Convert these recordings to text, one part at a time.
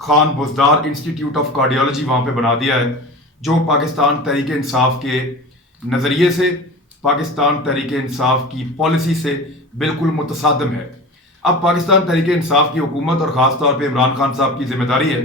Khan Buzdar institute of cardiology وہاں پہ بنا دیا ہے، جو پاکستان تحریک انصاف کے نظریے سے، پاکستان تحریک انصاف کی پالیسی سے بالکل متصادم ہے۔ اب پاکستان تحریک انصاف کی حکومت اور خاص طور پہ عمران خان صاحب کی ذمہ داری ہے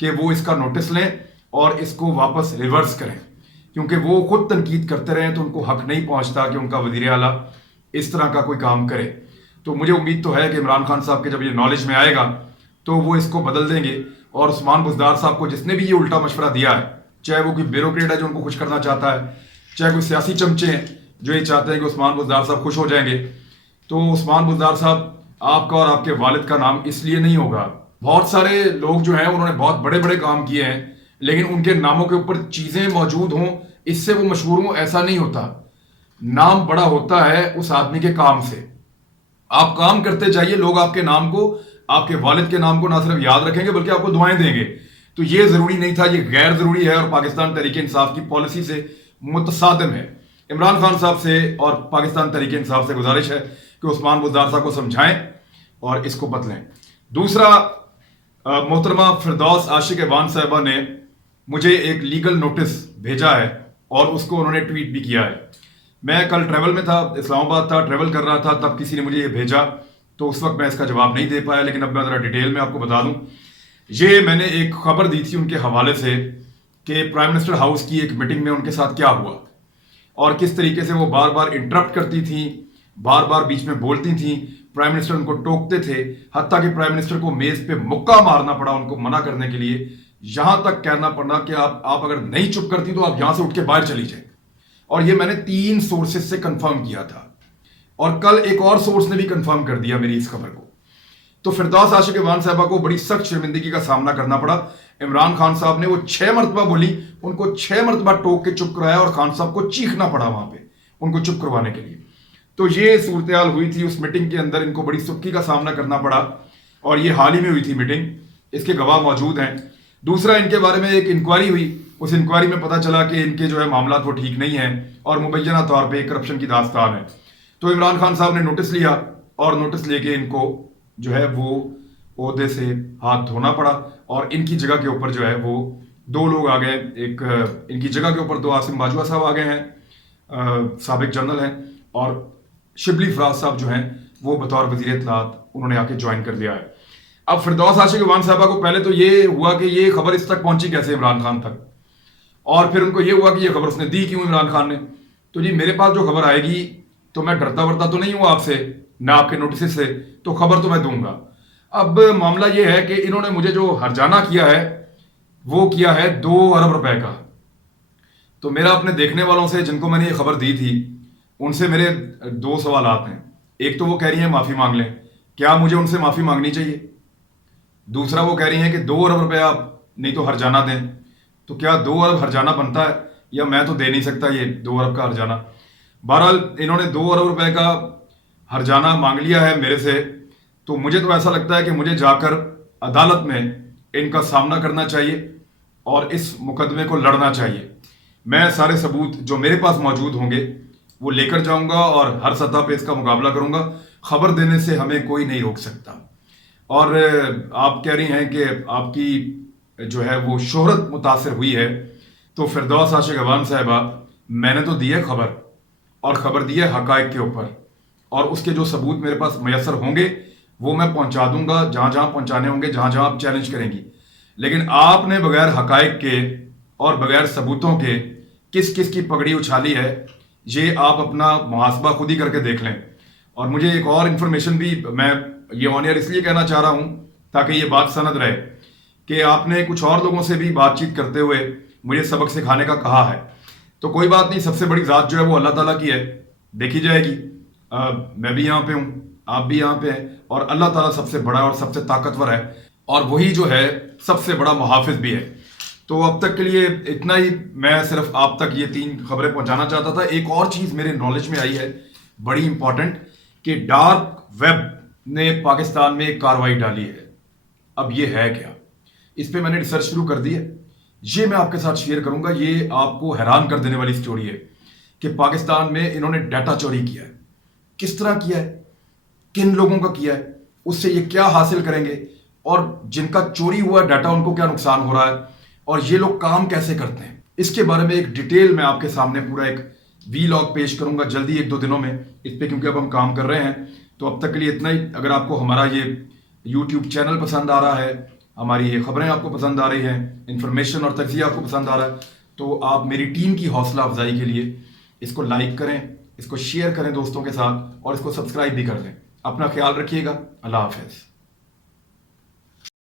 کہ وہ اس کا نوٹس لیں اور اس کو واپس ریورس کریں، کیونکہ وہ خود تنقید کرتے رہے تو ان کو حق نہیں پہنچتا کہ ان کا وزیر اعلیٰ اس طرح کا کوئی کام کرے۔ تو مجھے امید تو ہے کہ عمران خان صاحب کے جب یہ نالج میں آئے گا تو وہ اس کو بدل دیں گے، اور عثمان بزدار صاحب کو جس نے بھی یہ الٹا مشورہ دیا ہے، چاہے وہ کوئی بیوروکریٹ ہے جو ان کو خوش کرنا چاہتا ہے، چاہے کوئی سیاسی چمچے ہیں جو یہ چاہتے ہیں کہ عثمان بزدار صاحب خوش ہو جائیں گے، تو عثمان بزدار صاحب آپ کا اور آپ کے والد کا نام اس لیے نہیں ہوگا۔ بہت سارے لوگ جو ہیں انہوں نے بہت بڑے بڑے کام کیے ہیں، لیکن ان کے ناموں کے اوپر چیزیں موجود ہوں اس سے وہ مشہور ہوں، ایسا نہیں ہوتا۔ نام بڑا ہوتا ہے اس آدمی کے کام سے۔ آپ کام کرتے جائیے، لوگ آپ کے نام کو، آپ کے والد کے نام کو نہ صرف یاد رکھیں گے بلکہ آپ کو دعائیں دیں گے۔ تو یہ ضروری نہیں تھا، یہ غیر ضروری ہے اور پاکستان تحریک انصاف کی پالیسی سے متصادم ہے۔ عمران خان صاحب سے اور پاکستان تحریک انصاف سے گزارش ہے کہ عثمان بزدار صاحب کو سمجھائیں اور اس کو بدلیں۔ دوسرا، محترمہ فردوس عاشق ایوان صاحبہ نے مجھے ایک لیگل نوٹس بھیجا ہے اور اس کو انہوں نے ٹویٹ بھی کیا ہے۔ میں کل ٹریول میں تھا، اسلام آباد تھا، ٹریول کر رہا تھا، تب کسی نے مجھے یہ بھیجا تو اس وقت میں اس کا جواب نہیں دے پایا، لیکن اب میں ذرا ڈیٹیل میں آپ کو بتا دوں۔ یہ میں نے ایک خبر دی تھی ان کے حوالے سے کہ پرائم منسٹر ہاؤس کی ایک میٹنگ میں ان کے ساتھ کیا ہوا اور کس طریقے سے وہ بار بار انٹرپٹ کرتی تھیں، بار بار بیچ میں بولتی تھیں، پرائم منسٹر ان کو ٹوکتے تھے، حتیٰ کہ پرائم منسٹر کو میز پہ مکہ مارنا پڑا ان کو منع کرنے کے لیے، یہاں تک کہنا پڑا کہ آپ اگر نہیں چپ کرتی تو آپ یہاں سے اٹھ کے باہر چلی جائیں۔ اور یہ میں نے 3 سورسز سے کنفرم کیا تھا، اور کل ایک اور سورس نے بھی کنفرم کر دیا میری اس خبر کو۔ تو فردوس عاشق ایوان صاحبہ کو بڑی سخت شرمندگی کا سامنا کرنا پڑا۔ عمران خان صاحب نے وہ 6 مرتبہ بولی، ان کو 6 مرتبہ ٹوک کے چپ کرایا اور خان صاحب کو چیخنا پڑا وہاں پہ ان کو چپ کروانے کے لیے۔ تو یہ صورتحال ہوئی تھی اس میٹنگ کے اندر، ان کو بڑی سختی کا سامنا کرنا پڑا، اور یہ حال ہی میں ہوئی تھی میٹنگ، اس کے گواہ موجود ہیں۔ دوسرا، ان کے بارے میں ایک انکوائری ہوئی، اس انکوائری میں پتہ چلا کہ ان کے جو ہے معاملات وہ ٹھیک نہیں ہیں اور مبینہ طور پہ کرپشن کی داستان ہے۔ تو عمران خان صاحب نے نوٹس لیا اور نوٹس لے کے ان کو جو ہے وہ عہدے سے ہاتھ دھونا پڑا، اور ان کی جگہ کے اوپر جو ہے وہ 2 لوگ آ گئے۔ ایک ان کی جگہ کے اوپر 2 عاصم باجوہ صاحب آ گئے ہیں، سابق جنرل ہیں، اور شبلی فراز صاحب جو ہیں وہ بطور وزیر اطلاعات انہوں نے آ کے جوائن کر لیا ہے۔ اب فردوس عاشق ایوان صاحبہ کو پہلے تو یہ ہوا کہ یہ خبر اس تک پہنچی کیسے عمران خان تک، اور پھر ان کو یہ ہوا کہ یہ خبر اس نے دی کیوں عمران خان نے۔ تو جی میرے پاس جو خبر آئے گی تو میں ڈرتا ورتا تو نہیں ہوں آپ سے، نہ آپ کے نوٹس سے، تو خبر تو میں دوں گا۔ اب معاملہ یہ ہے کہ انہوں نے مجھے جو ہرجانہ کیا ہے وہ کیا ہے 2 ارب روپے کا۔ تو میرا اپنے دیکھنے والوں سے جن کو میں نے یہ خبر دی تھی ان سے میرے 2 سوالات ہیں۔ ایک تو وہ کہہ رہی ہیں معافی مانگ لیں، کیا مجھے ان سے معافی مانگنی چاہیے؟ دوسرا وہ کہہ رہی ہیں کہ 2 ارب روپے آپ نہیں تو ہرجانہ دیں۔ تو کیا 2 ارب ہرجانہ بنتا ہے، یا میں تو دے نہیں سکتا یہ 2 ارب کا ہرجانہ؟ بہرحال انہوں نے 2 ارب روپے کا ہرجانہ مانگ لیا ہے میرے سے، تو مجھے تو ایسا لگتا ہے کہ مجھے جا کر عدالت میں ان کا سامنا کرنا چاہیے اور اس مقدمے کو لڑنا چاہیے۔ میں سارے ثبوت جو میرے پاس موجود ہوں گے وہ لے کر جاؤں گا اور ہر سطح پہ اس کا مقابلہ کروں گا۔ خبر دینے سے ہمیں کوئی نہیں روک سکتا۔ اور آپ کہہ رہی ہیں کہ آپ کی جو ہے وہ شہرت متاثر ہوئی ہے، تو فردوس عاشق ایوان صاحبہ، میں نے تو دی ہے خبر، اور خبر دی ہے حقائق کے اوپر، اور اس کے جو ثبوت میرے پاس میسر ہوں گے وہ میں پہنچا دوں گا جہاں جہاں پہنچانے ہوں گے، جہاں جہاں آپ چیلنج کریں گی۔ لیکن آپ نے بغیر حقائق کے اور بغیر ثبوتوں کے کس کس کی پگڑی اچھالی ہے، یہ آپ اپنا محاسبہ خود ہی کر کے دیکھ لیں۔ اور مجھے ایک اور انفارمیشن بھی میں یہ آن ایئر اس لیے کہنا چاہ رہا ہوں تاکہ یہ بات سند رہے کہ آپ نے کچھ اور لوگوں سے بھی بات چیت کرتے ہوئے مجھے سبق سکھانے کا کہا ہے، تو کوئی بات نہیں، سب سے بڑی ذات جو ہے وہ اللہ تعالیٰ کی ہے، دیکھی جائے گی۔ میں بھی یہاں پہ ہوں، آپ بھی یہاں پہ ہیں، اور اللہ تعالیٰ سب سے بڑا اور سب سے طاقتور ہے، اور وہی جو ہے سب سے بڑا محافظ بھی ہے۔ تو اب تک کے لیے اتنا ہی، میں صرف آپ تک یہ 3 خبریں پہنچانا چاہتا تھا۔ ایک اور چیز میرے نالج میں آئی ہے بڑی امپورٹنٹ، کہ ڈارک ویب نے پاکستان میں ایک کاروائی ڈالی ہے۔ اب یہ ہے کیا؟ اس پہ میں نے ریسرچ شروع کر دی ہے، یہ میں آپ کے ساتھ شیئر کروں گا۔ یہ آپ کو حیران کر دینے والی سٹوری ہے کہ پاکستان میں انہوں نے ڈیٹا چوری کیا ہے۔ کس طرح کیا ہے، کن لوگوں کا کیا ہے، اس سے یہ کیا حاصل کریں گے، اور جن کا چوری ہوا ڈیٹا ان کو کیا نقصان ہو رہا ہے اور یہ لوگ کام کیسے کرتے ہیں، اس کے بارے میں ایک ڈیٹیل میں آپ کے سامنے پورا ایک وی لاگ پیش کروں گا جلدی 1-2 دنوں میں اس پہ، کیونکہ اب ہم کام کر رہے ہیں۔ تو اب تک کے لیے اتنا ہی۔ اگر آپ کو ہمارا یہ یوٹیوب چینل پسند آ رہا ہے، ہماری یہ خبریں آپ کو پسند آ رہی ہیں، انفارمیشن اور تجزیہ آپ کو پسند آ رہا ہے، تو آپ میری ٹیم کی حوصلہ افزائی کے لیے اس کو لائک کریں، اس کو شیئر کریں دوستوں کے ساتھ، اور اس کو سبسکرائب بھی کر دیں۔ اپنا خیال رکھیے گا۔ اللہ حافظ۔